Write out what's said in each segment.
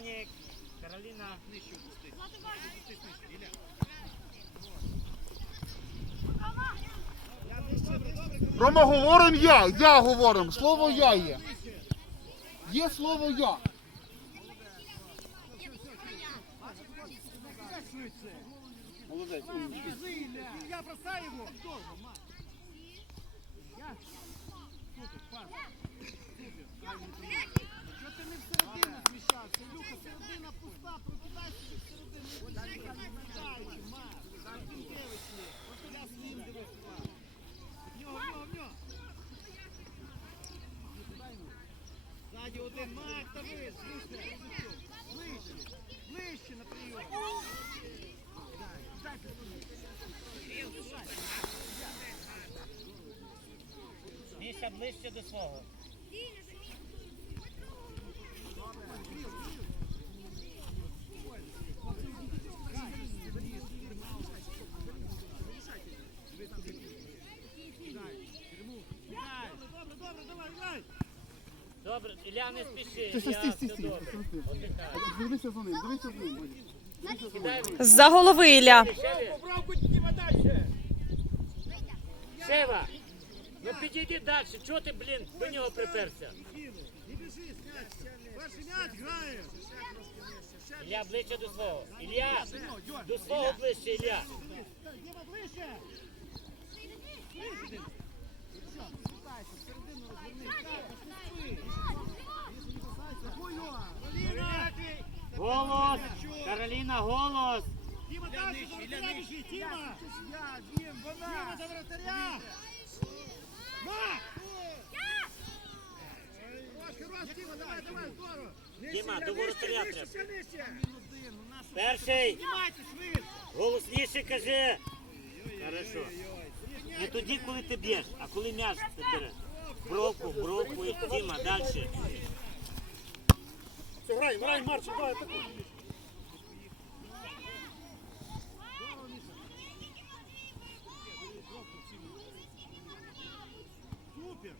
Данік, Кароліна. Нижче опустись. Рома, говорим я, я говорим. Слово я є. Є слово я. Молодець. Його. Я. Супер, пас. Супер. Чого ти не в Ззаді один, Макс, та ви, ближче, ближче, ближче на прийом. Дай, ближче до свого. Добре, добре, давай, грай. Добре, Ілля не спіши. Ти стій, Ілля, стій, все стій. добре. Дивися за ним, дивися за ним. Дивися за ним. За голови Ілля. Побрав Кутніва далі. Сева, ну підійди далі. Чого ти, блін, до нього приперся? Не біжи, грає. Ілля ближче до свого. Ілля, до свого ближче, Ілля. Діма, ближче. Ближче. Середину розверни. Голос! Кароліна, голос! Діма, далі, вратаря біжи. Діма. Я, Дім, вона. Діма, до вратаря. Ма! Хорош, хорош, Діма, давай, давай, здорово. Діма, до воротаря треба. Перший! Піднімайте швидко. Голосніше кажи! Хорошо. Не тоді, коли ти б'єш, а коли м'яч ти береш. Бровку, бровку і Діма, далі. Все, грай, грай, марш, давай, атакуй. Супер!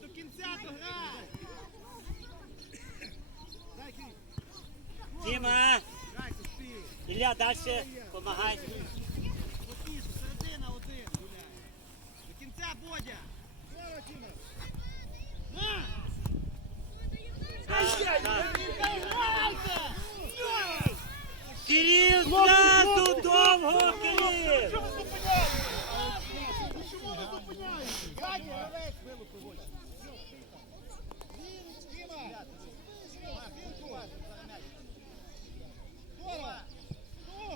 До кінця дограй! Дай Кирил! Діма! Грай, успій! Ілля, далі, помагай. Спокійно, середина один гуляє. До кінця Бодя! Слава, Тіма! На! Кирил, зразу довго, Кирил! Чому не зупиняєш? Ззаді гравець вилупив ось. Тіма! Здорово!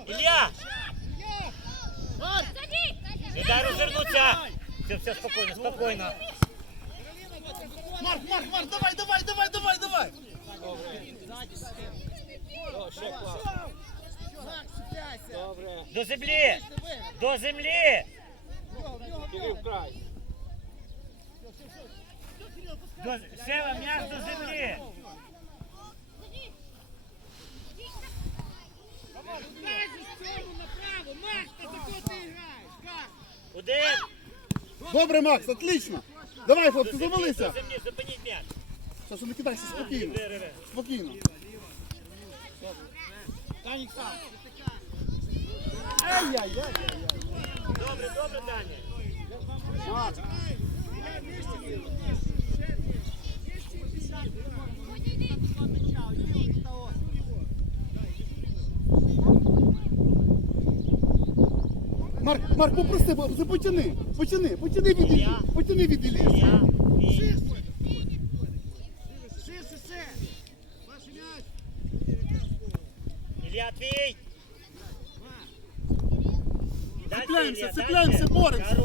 Ілля, не дай розвернутися! Все, все, спокійно, спокійно. Марк, Марк, Марк, давай, давай, давай, давай, давай. Чіпляйся! До землі! До землі! Кирил, край! До... Сева, м'яч до землі! Дай же в направо! Макс, та за кого ти граєш? Как? Один! Добре, Макс, отлично. Давай, хлопці, завалися. землі, зупиніть м'яч. Зараз не кидайся, спокійно. Спокійно. Танік сам! Добре, добре, Даня. Марк, Марк, попроси, потяни. Потяни, потяни від Іллі. Потяни від Іллі. Ілля, твій. Цепляємося, цепляємося, боремося.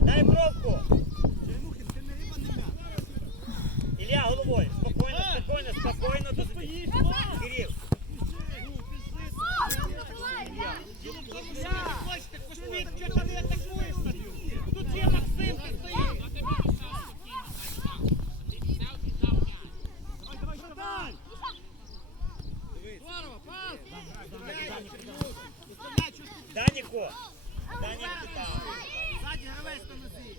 Дай бровку. Черемухін, ти не риба, не м'яч! Ілля, головою. Спокійно, спокійно, спокійно. Тут стоїш. Кирил. Хочете, пошли, що ти не атакуєш на Тут є Максим, ти стоїть! Давай, давай, давай! Здорово, пас! Даніко. Данік там. Ззаді гравець на нозі.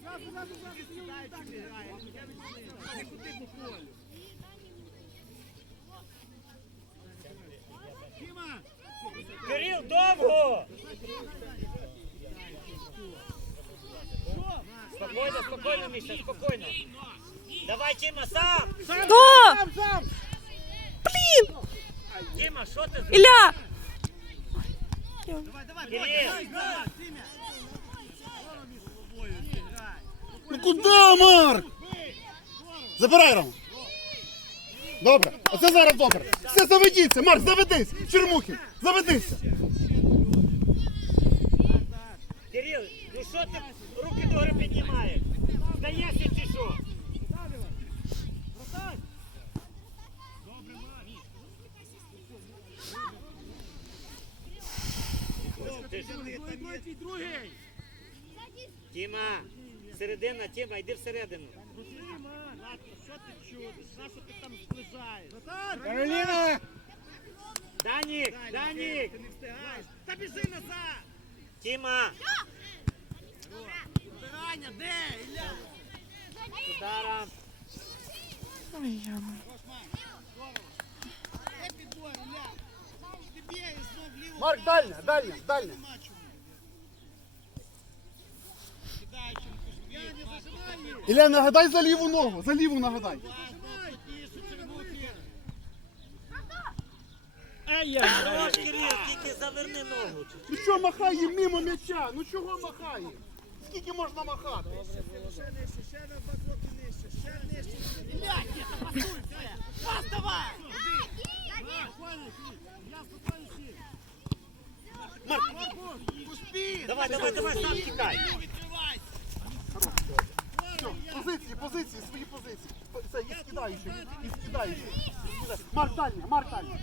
Ззаду, ззаду, ззаду, сідай, грає. Я відчинив. Не куди по полю. Діма! Кирил, довго! Спокійно, спокійно, Міша, спокійно. Давай, Тіма, сам! Хто? Сам, сам! Тіма, що ти зробив? Ілля! Давай, давай, давай, давай. Ну куди, Марк? Забирай Ром. Добре, оце зараз добре. Все, заведіться, Марк, заведись. Чермухін, заведися. Кирил, ну що ти руки догори піднімаєш? Здаєшся чи що? Вратарь! Ти ж- Другий, другий, твій другий! Тіма, середина, Тіма, йди всередину. Що ти чудиш? На що ти там зближаєш? Кароліна! Данік, Данік! Ти не встигаєш. Та біжи назад! Тіма! Збирання, де? Ілля? Бігаєш знов вліво. Марк, дальня, дальня, дальня. Нема чому. Кидайченко, я не зажимаю. Ілля, нагадай за ліву ногу, за ліву нагадай. Кирил, тільки заверни ногу. Ну що махає мимо м'яча? Ну чого махає? Скільки можна махати? Ще нижче, ще на два кроки нижче, ще нижче. Ілля, пасуй. Пас давай! Я спокійно сі. Марк, Давай, давай, давай, сам тікай. Відкривайся! Все, позиції, позиції, свої позиції. Це і скидаючи, і скидаючи. Марк дальня, Марк дальня.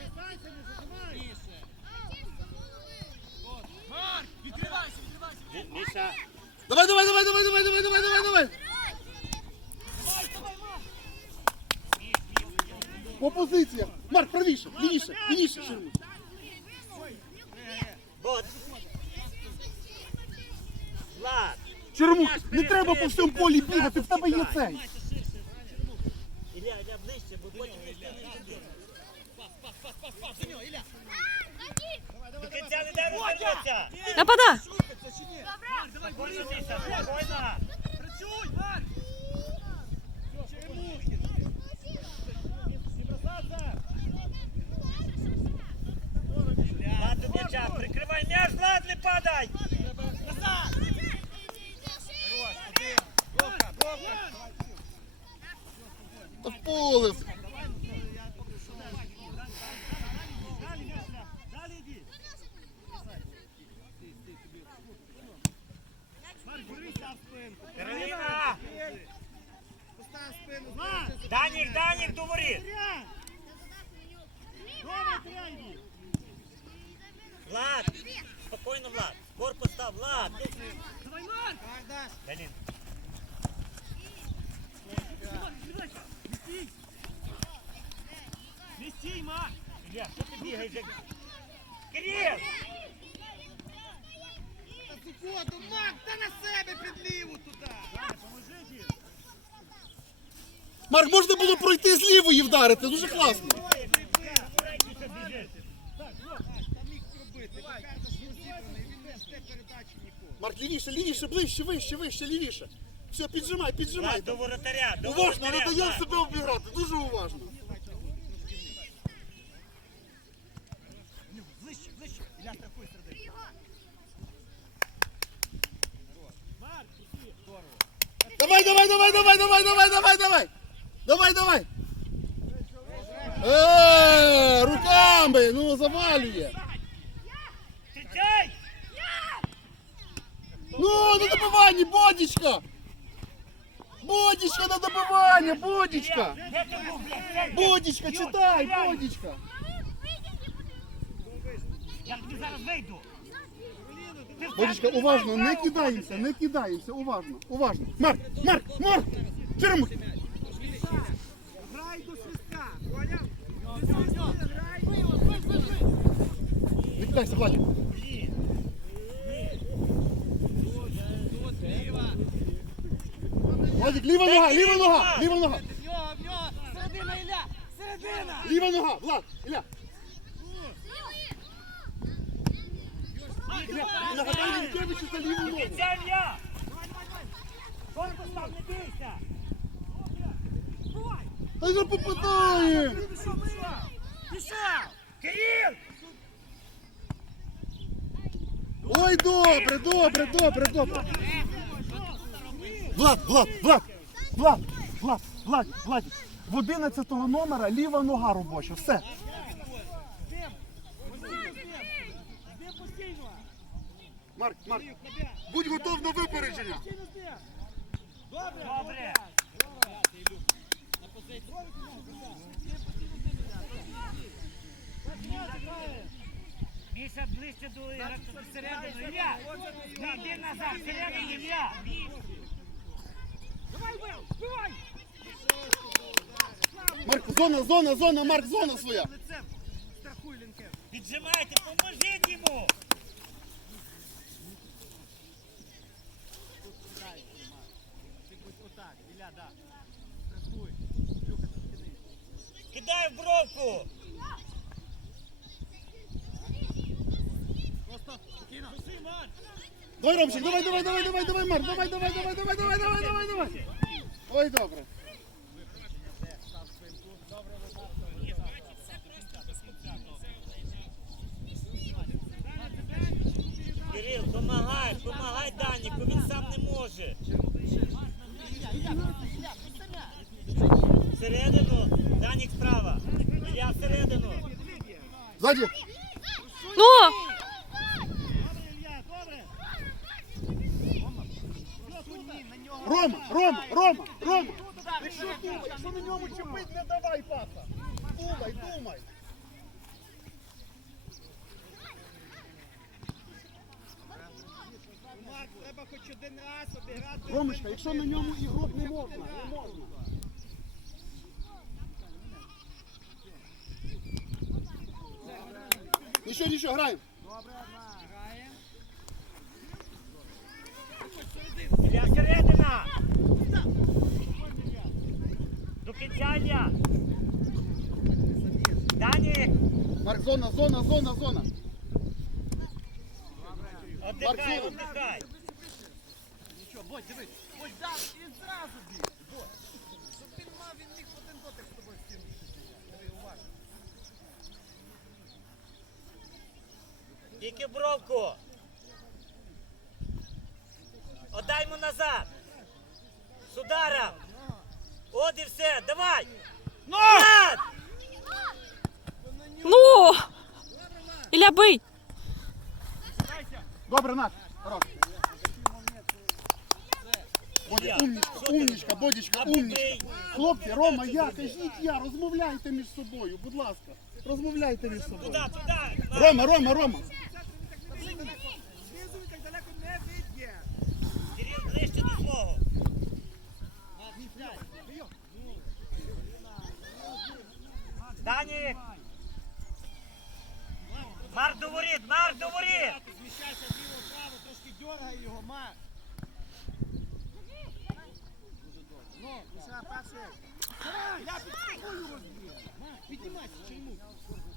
Марк, відкривайся, відкривайся! Міша, Давай, давай, давай, давай, давай, давай, давай, давай, давай. По позиціях. Марк, правіше, лівіше, лівіше. Влад, Чермух, не треба по всьому полі бігати, в тебе є цей. Ілля, Ілля, ближче, бо потім не встигнеш туди. До кінця не дай розвернутися. Напада! Спокійно, Міша, спокійно. Працюй, Марк! Черемухін! Не бросаться! Влад до прикривай м'яч, Влад, не падай. full of Марк! Ілля, що ти бігаєш? як- Кирил! Та секунду, Марк, та на себе під ліву туди! Марк, можна було пройти з лівої вдарити, дуже класно. Ну. Марк, лівіше, лівіше, ближче, вище, вище, лівіше. Все, піджимай, піджимай. До воротаря, до Уважно, не даємо себе обіграти, дуже уважно. Ближче, ближче. Ілля, страхуй середину. Марк, іди. Здорово. Давай, давай, давай, давай, давай, давай, давай, давай. Давай, давай. Е, руками, ну завалює. Ну, на добиванні, бодічка. Бодічка на добивання, бодічка. Бодічка, читай, бодічка. Я тобі зараз вийду. Бодічка, уважно, не кидаємося, не кидаємося, уважно, уважно. Марк, Марк, Марк, Черемух. Грай до свистка, поняв? Ти за нього. Кидайся, Владик. Владик, ліва нога, ліва нога, ліва нога. В нього, в нього! Середина, Ілля! Середина! Ліва нога, Влад, Ілля. Ілля, нагадай Мінкевичу за ліву ногу. Кінця Ілля! Корпус там, не бійся! Та не попадає. Пішов! Пішов! Кирил! Ой, добре, добре, добре, добре. Влад, Влад, Влад, Влад, Влад, Влад, Влад. В 11 номера ліва нога робоча, все. Марк, Марк, будь готов до випередження. Постійно з ним! Добре! Міша ближче до ігрока всередину. Ілля! Не йди назад, всередину, Ілля! Давай, Вел! Вбивай! Марк, зона, зона, зона, Марк, зона своя. Страхуй, Лінкев! Піджимайте, поможіть йому! Отак, Ілля, да. Страхуй. Кидай в бровку! Просто спокійно. Проси, Марк! Давай, Ромчик, давай, давай, давай, давай, давай, Марк, давай, давай, давай, давай, давай, давай, давай, давай. Ой, добре. Кирил, помагай, помагай Даніку, він сам не може. Всередину, Данік справа. Ілля всередину. Ззаді. Ну! Добре, Ілля, добре! Зупини на нього. Рома, Рома, Рома, Рома. Якщо думай, якщо на ньому чепить, не давай паса. Думай, думай. Марк, треба хоч один раз обіграти. Ромочка, якщо на ньому ігрок не можна, не можна. Нічого, нічого, граємо. Добре, граємо. Ілля. До кінця Ілля. Данік, Марк, зона, зона, зона, зона. отдихай, Марк, отдихай. Нічого, Бодь, дивись. Бодь, дав і зразу. Бодь. Щоб він мав, він міг один дотик з тобою стіну. Диви, уважно. Тільки бровку. Отдай йому назад. З ударом. От і все, давай. Назад! Ну! Ілля, бий! Добре, Наш, хорош. Бодя, умнічка, умнічка, Бодічка, умнічка. Хлопці, Рома, я, кажіть я, розмовляйте між собою, будь ласка. Розмовляйте між собою. Туди, туди. Рома, Рома, Рома. Так далеко не відє. Кирил ближче до свого. Данік. Марк до воріт, Марк до воріт. Зміщайся вліво вправо, трошки дергай його, Марк. Дуже добре. Ну, лише перший. Я підстрахую. Марк, піднімайся, чому?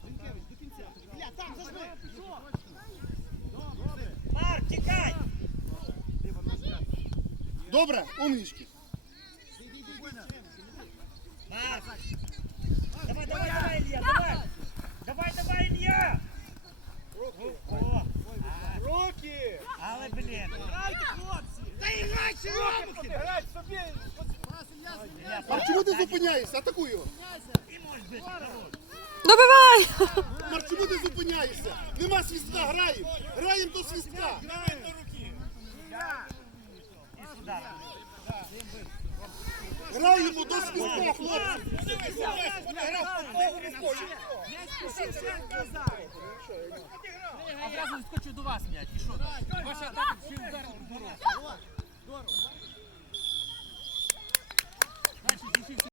Лінкевич, до кінця. Ілля, там, зажми. Добре. Марк, тікай. Добре, умнічки. Давай, давай, давай, Илья, давай. Давай, давай, Илья. Руки! але, блін. Грайте, хлопці! Та і грайте, руки! Грайте собі! Марк, чому ти зупиняєшся? Атакуй його. Ти можеш бити. Добивай! Марк, чому ти зупиняєшся? Нема свістка, граємо. Граємо до свістка. І сюди. Грай йому до сміху, хлопці! А я скочу до вас, м'ять, і що? Ваша атака, всі вдарили